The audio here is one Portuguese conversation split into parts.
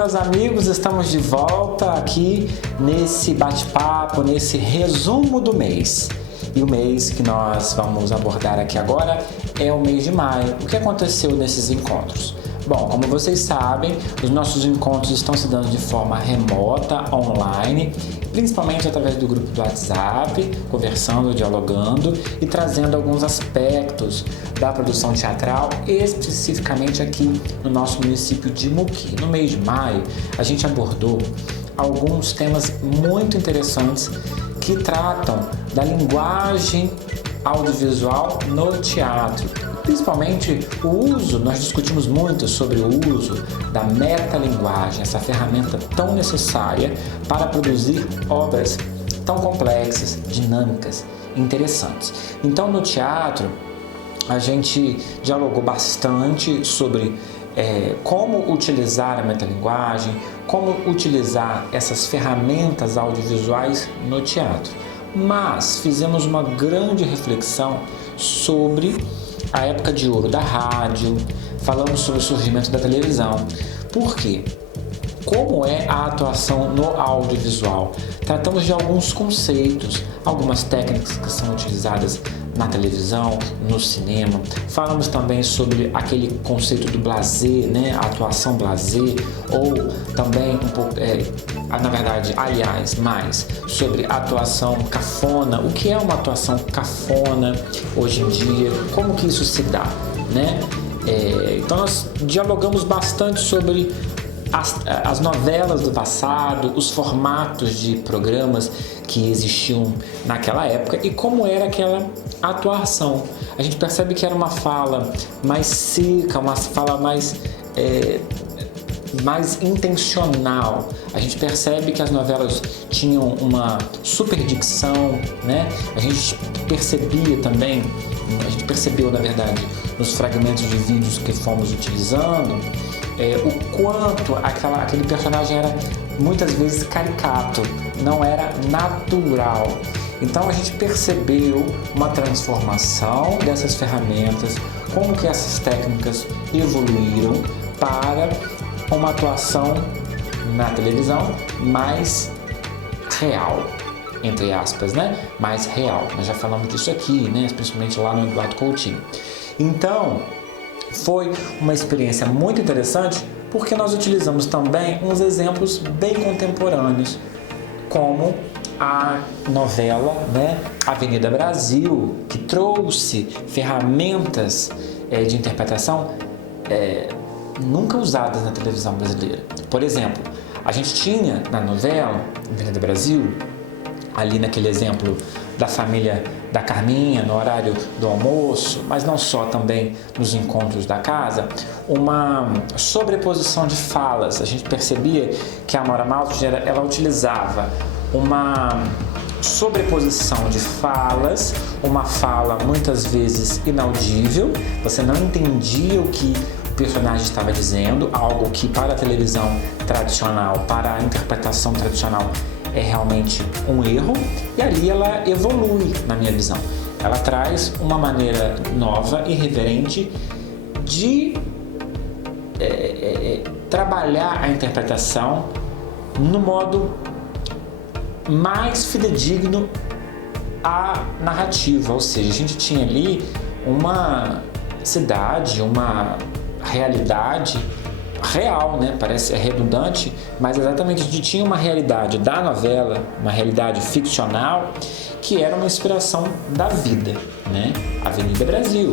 meus amigos, estamos de volta aqui nesse bate-papo, nesse resumo do mês. E o mês que nós vamos abordar aqui agora é o mês de maio. O que aconteceu nesses encontros? Bom, como vocês sabem, os nossos encontros estão se dando de forma remota, online, principalmente através do grupo do WhatsApp, conversando, dialogando e trazendo alguns aspectos da produção teatral, especificamente aqui no nosso município de Muqui. No mês de maio, a gente abordou alguns temas muito interessantes que tratam da linguagem audiovisual no teatro. Principalmente o uso, nós discutimos muito sobre o uso da metalinguagem, essa ferramenta tão necessária para produzir obras tão complexas, dinâmicas, interessantes. Então, no teatro, a gente dialogou bastante sobre como utilizar a metalinguagem, como utilizar essas ferramentas audiovisuais no teatro. Mas fizemos uma grande reflexão sobre a época de ouro da rádio, falamos sobre o surgimento da televisão. Por quê? Como é a atuação no audiovisual? Tratamos de alguns conceitos, algumas técnicas que são utilizadas na televisão, no cinema. Falamos também sobre aquele conceito do blasé, né? A atuação blasé, ou também um pouco, mais sobre a atuação cafona. O que é uma atuação cafona hoje em dia? Como que isso se dá, né? Então nós dialogamos bastante sobre as novelas do passado, os formatos de programas que existiam naquela época e como era aquela atuação. A gente percebe que era uma fala mais seca, uma fala mais intencional. A gente percebe que as novelas tinham uma superdicção, né? A gente percebeu, na verdade, nos fragmentos de vídeos que fomos utilizando, o quanto aquele personagem era muitas vezes caricato, não era natural. Então a gente percebeu uma transformação dessas ferramentas, como que essas técnicas evoluíram para uma atuação na televisão mais real, entre aspas, né? Mais real. Nós já falamos disso aqui, né? Principalmente lá no Eduardo Coutinho. Então, foi uma experiência muito interessante porque nós utilizamos também uns exemplos bem contemporâneos, como a novela, né, Avenida Brasil, que trouxe ferramentas de interpretação nunca usadas na televisão brasileira. Por exemplo, a gente tinha na novela Avenida Brasil, ali naquele exemplo da família da Carminha, no horário do almoço, mas não só, também nos encontros da casa, uma sobreposição de falas. A gente percebia que a Amora Maltner, ela utilizava uma sobreposição de falas, uma fala muitas vezes inaudível, você não entendia o que o personagem estava dizendo, algo que para a televisão tradicional, para a interpretação tradicional, é realmente um erro, e ali ela evolui, na minha visão. Ela traz uma maneira nova e reverente de trabalhar a interpretação no modo mais fidedigno à narrativa, ou seja, a gente tinha ali uma cidade, uma realidade real, né? Parece redundante, mas exatamente a gente tinha uma realidade da novela, uma realidade ficcional que era uma inspiração da vida, né? Avenida Brasil,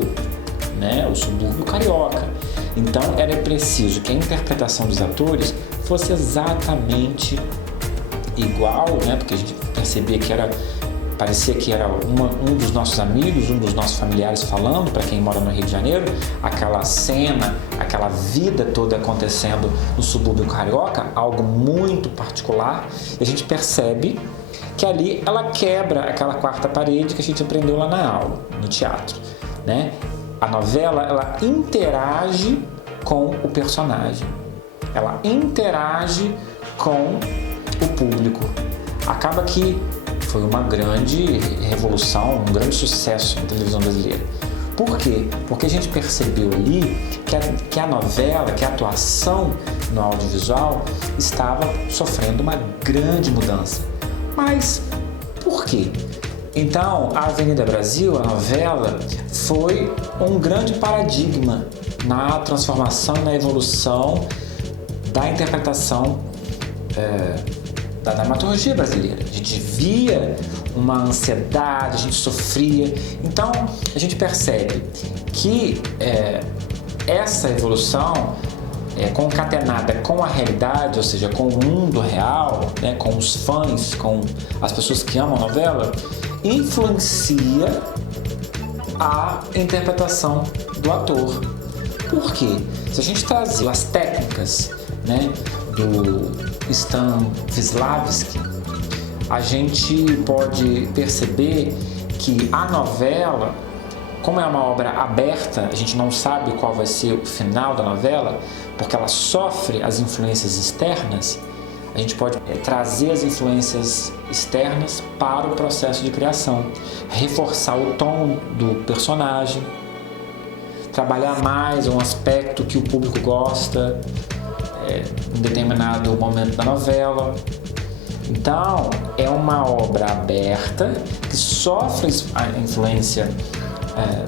né? O subúrbio carioca. Então era preciso que a interpretação dos atores fosse exatamente igual, né? Porque a gente percebia que parecia que era um dos nossos amigos, um dos nossos familiares falando, para quem mora no Rio de Janeiro, aquela cena, aquela vida toda acontecendo no subúrbio carioca, algo muito particular, e a gente percebe que ali ela quebra aquela quarta parede que a gente aprendeu lá na aula, no teatro, né? A novela, ela interage com o personagem, ela interage com o público. Acaba que foi uma grande revolução, um grande sucesso na televisão brasileira. Por quê? Porque a gente percebeu ali que a novela, que a atuação no audiovisual estava sofrendo uma grande mudança. Mas por quê? Então, a Avenida Brasil, a novela, foi um grande paradigma na transformação e na evolução da interpretação da dramaturgia brasileira. A gente via uma ansiedade, a gente sofria. Então, a gente percebe que essa evolução concatenada com a realidade, ou seja, com o mundo real, né, com os fãs, com as pessoas que amam a novela, influencia a interpretação do ator. Por quê? Se a gente trazer as técnicas, né, do Stanislavski, a gente pode perceber que a novela, como é uma obra aberta, a gente não sabe qual vai ser o final da novela, porque ela sofre as influências externas. A gente pode trazer as influências externas para o processo de criação, reforçar o tom do personagem, trabalhar mais um aspecto que o público gosta em determinado momento da novela. Então, é uma obra aberta que sofre a influência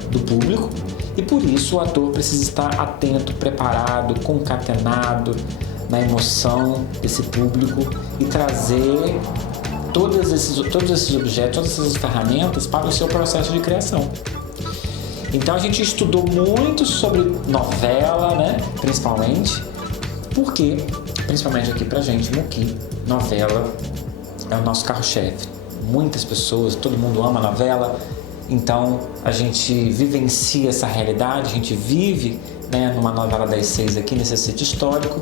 do público e por isso o ator precisa estar atento, preparado, concatenado na emoção desse público e trazer todos esses objetos, todas essas ferramentas para o seu processo de criação. Então a gente estudou muito sobre novela, né? Principalmente aqui pra gente, Muki, novela é o nosso carro-chefe. Muitas pessoas, todo mundo ama novela, então a gente vivencia essa realidade, a gente vive, né, numa novela das 6 aqui nesse sítio histórico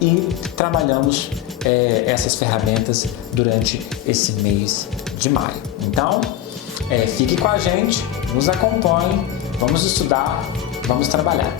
e trabalhamos essas ferramentas durante esse mês de maio. Então, fique com a gente, nos acompanhe, vamos estudar, vamos trabalhar.